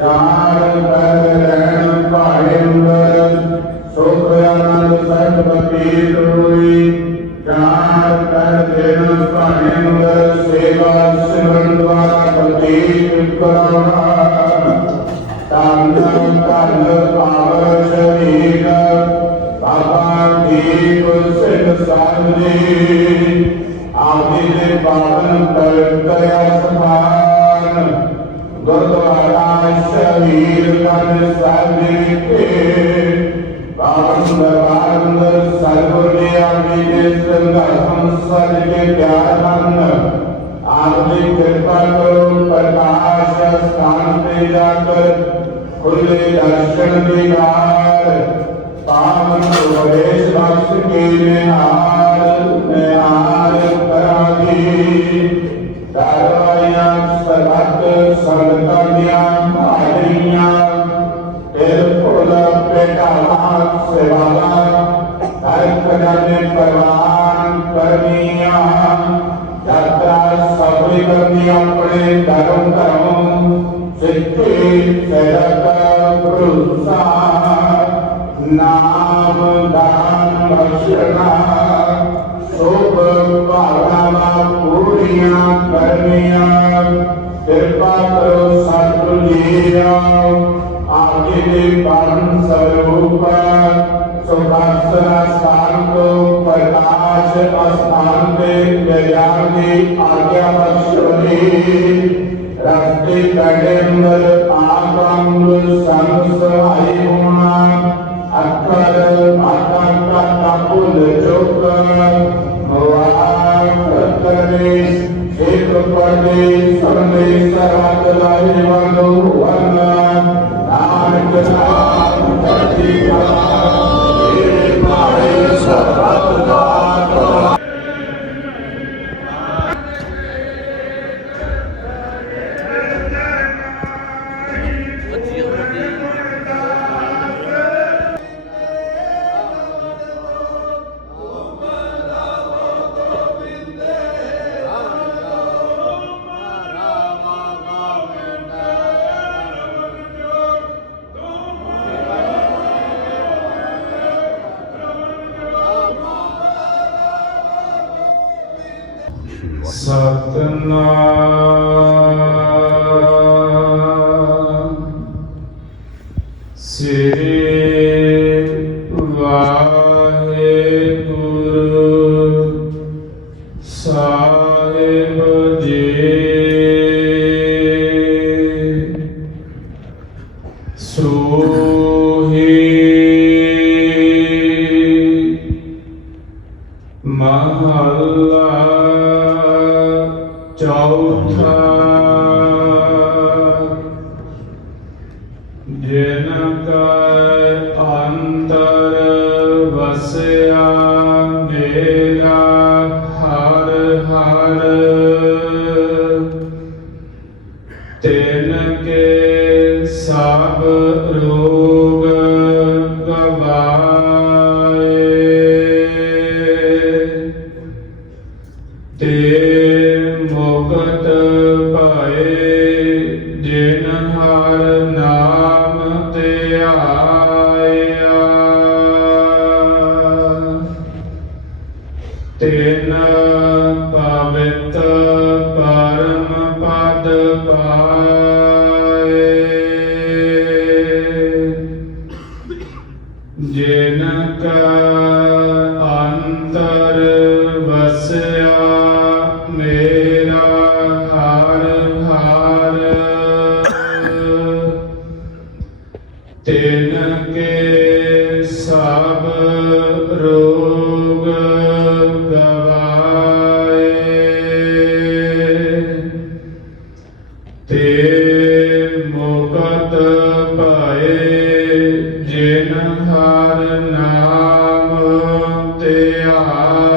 ਚਾਰ ਬਰ ਰਹਿਣ ਭਾਇੰਦਰ ਸੁਖ ਆਨੰਦ ਸਹਿਬ ਬਤੀਤ ਹੋਈ। ਚਾਰ ਕਰ ਦੇਨ ਭਾਇੰਦਰ ਸੇਵਾ ਸਿਮਰਨ ਦੁਆਰਾ ਬਤੀਤ ਕਰਾਉਣਾ। ਧੰਨ ਧੰਨ ਪਾਵਨ ਸ਼ਹੀਦ ਬਾਬਾ ਦੀਪ ਸਿੰਘ ਸਾਹਿਬ ਜੀ ਆਦਿ ਦੇ ਪਾਵਨ ਪਰਤਿਆ ਸਮਾਨ ਗੁਰਦੁਆਰਾ ਸ਼ਹੀਦ ਗੰਜ ਸਾਹਿਬ ਜੀ ਵਿਖੇ ਪਾਵਨ ਦਰਬਾਰ ਅੰਦਰ ਦੇ ਸੰਘਰਸ਼ਮ ਸਜ ਕੇ ਪਿਆਰ ਹਨ ਆਪ ਕਿਰਪਾ ਕਰੋ, ਪ੍ਰਕਾਸ਼ ਸਥਾਨ ਤੇ ਜਾ ਕਰ ਖੁੱਲੇ ਦਰਸ਼ਨ ਦੀਦਾਰ ਪਾਵਨ ਉਪਦੇਸ਼ ਬਖਸ਼ ਕੇ ਨਿਹਾਲ ਨਿਹਾਲ ਕਰਾਂਗੀ। ਸਤਤ ਸੰਗਤਾਂ ਦੀਆਂ ਹਾਜ਼ਰੀਆਂ ਤੇਰੇ ਕੋਲ ਪੇਟਾਲਾ ਸੇਵਾਲਾ ਹਰ ਖਜ਼ਾਨੇ ਪ੍ਰਵਾਨ ਕਰਨੀਆਂ ਯਾਤਰਾ ਸਭੇ ਕਰਨੀ ਆਪਣੇ ਧਰਮ ਧਰਮ ਸਿੱਖੇ ਸਹਿਰਤ ਭਰੋਸਾ ਨਾਮ ਦਾਨ ਬਖਸ਼ਣਾ ਸੋਭ ਭਾਵਨਾਵਾਂ ਪੂਰੀਆਂ ਕਰਨੀਆਂ ਕਿਰਪਾ ਕਰੋ ਸਤਿਗੁਰੂ ਜੀ ਆਗੇ ਦੇ ਪਾਵਨ ਸਰੂਪ ਸੁਖਾਸਨਾ ਸਥਾਨ ਕੋ ਪ੍ਰਕਾਸ਼ ਅਸਥਾਨ ਤੇ ਵਿਆਨ ਦੀ ਆਗਿਆ ਬਖਸ਼ੋਨੀ ਰਸਤੇ ਕੜੇ ਅੰਦਰ ਆਗੰਗ ਸੰਗ ਸਹਾਈ ਹੋਣਾ ਅੱਖਰ ਮਾਤਾ ਕਾ ਭੁੱਲ Thank you. Allah. ਤਿਨ ਕੇ ਸਭ ਰੋਗ ਗਵਾਏ। ਤੇ ਮੁਕਤ ਪਾਏ ਜਿਨ ਹਰ ਨਾਮ ਤੇ ਆਇਆ। ਤਿਨ ਤਿਨ ਕੇ ਸਭ ਰੋਗ ਗਵਾਏ। ਤੇ ਮੁਕਤ ਪਾਏ ਜਿਨ ਹਰ ਨਾਮ ਤੇ ਆ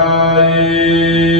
ਜਾਏ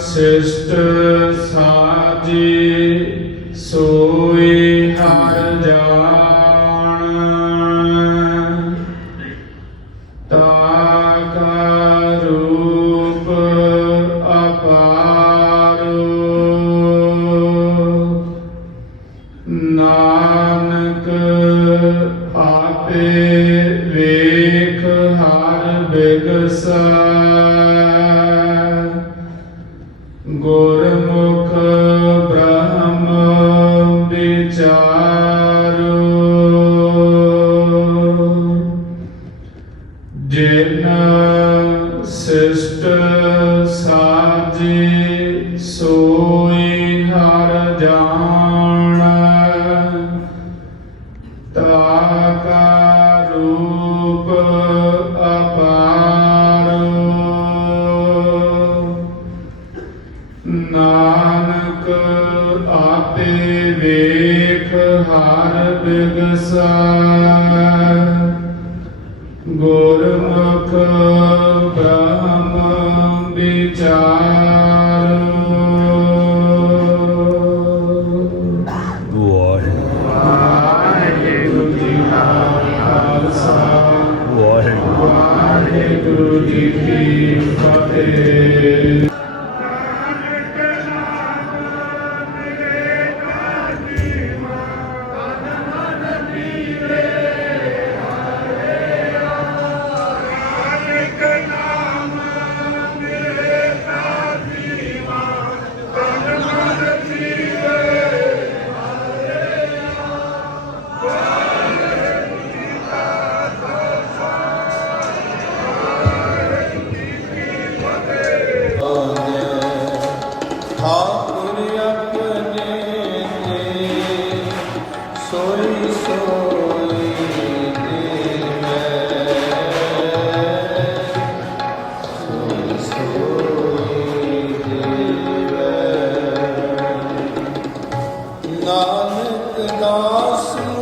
ਸਿਸ਼ਟ ਸਾਜੇ ਸੋਏ ਹਰ ਜਾਣ। ਤਾਕਾ ਅਪਾਰੋ। ਨਾਨਕ ਆਪੇ ਸੋਈ ਹਰ ਜਾਣ। ਤਾਕਾ ਰੂਪ ਅਪਾਰ। ਨਾਨਕ ਆਪੇ ਵੇਖ ਹਰ ਬਿਗਸਾ। ਗੁਰਮੁਖ ਨਾਨਕ ਦਾਸ